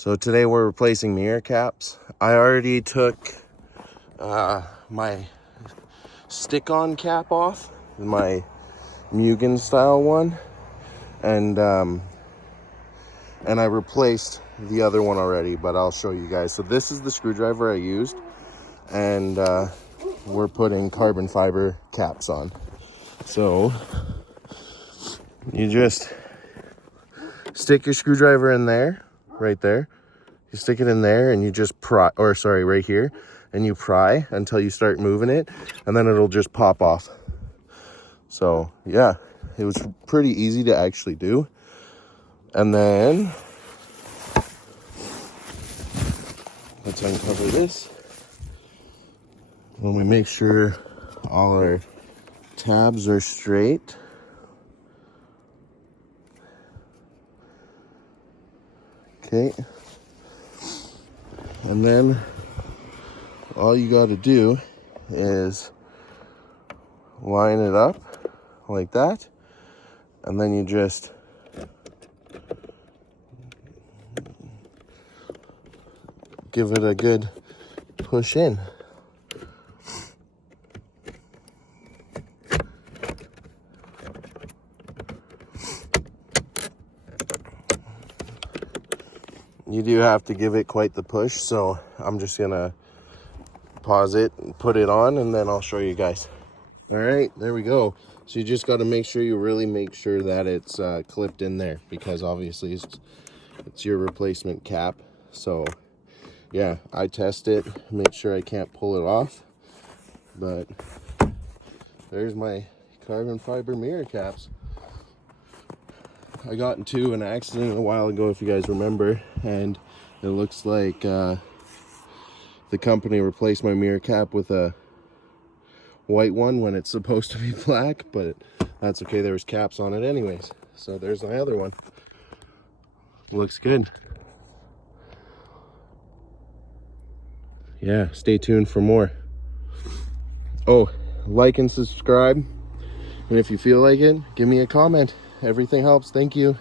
So today we're replacing mirror caps. I already took my stick-on cap off, my Mugen style one, and I replaced the other one already, but I'll show you guys. So this is the screwdriver I used, and we're putting carbon fiber caps on. So you just stick your screwdriver in there, right there. You stick it in there and you just pry, or sorry, right here, and you pry until you start moving it, and then it'll just pop off. So yeah, it was pretty easy to actually do. And then let's uncover this. When we make sure all our tabs are straight. Okay. And then all you got to do is line it up like that, and then you just give it a good push in. You do have to give it quite the push, so I'm just gonna pause it and put it on, and then I'll show you guys. All right, there we go. So you just got to make sure you really make sure that it's clipped in there, because obviously it's your replacement cap. So yeah, I test it, make sure I can't pull it off. But there's my carbon fiber mirror caps. I got into an accident a while ago, if you guys remember, and it looks like the company replaced my mirror cap with a white one when it's supposed to be black, but that's okay, there was caps on it anyways. So there's my other one. Looks good. Yeah, stay tuned for more. Oh, like and subscribe, and if you feel like it, give me a comment. Everything helps. Thank you.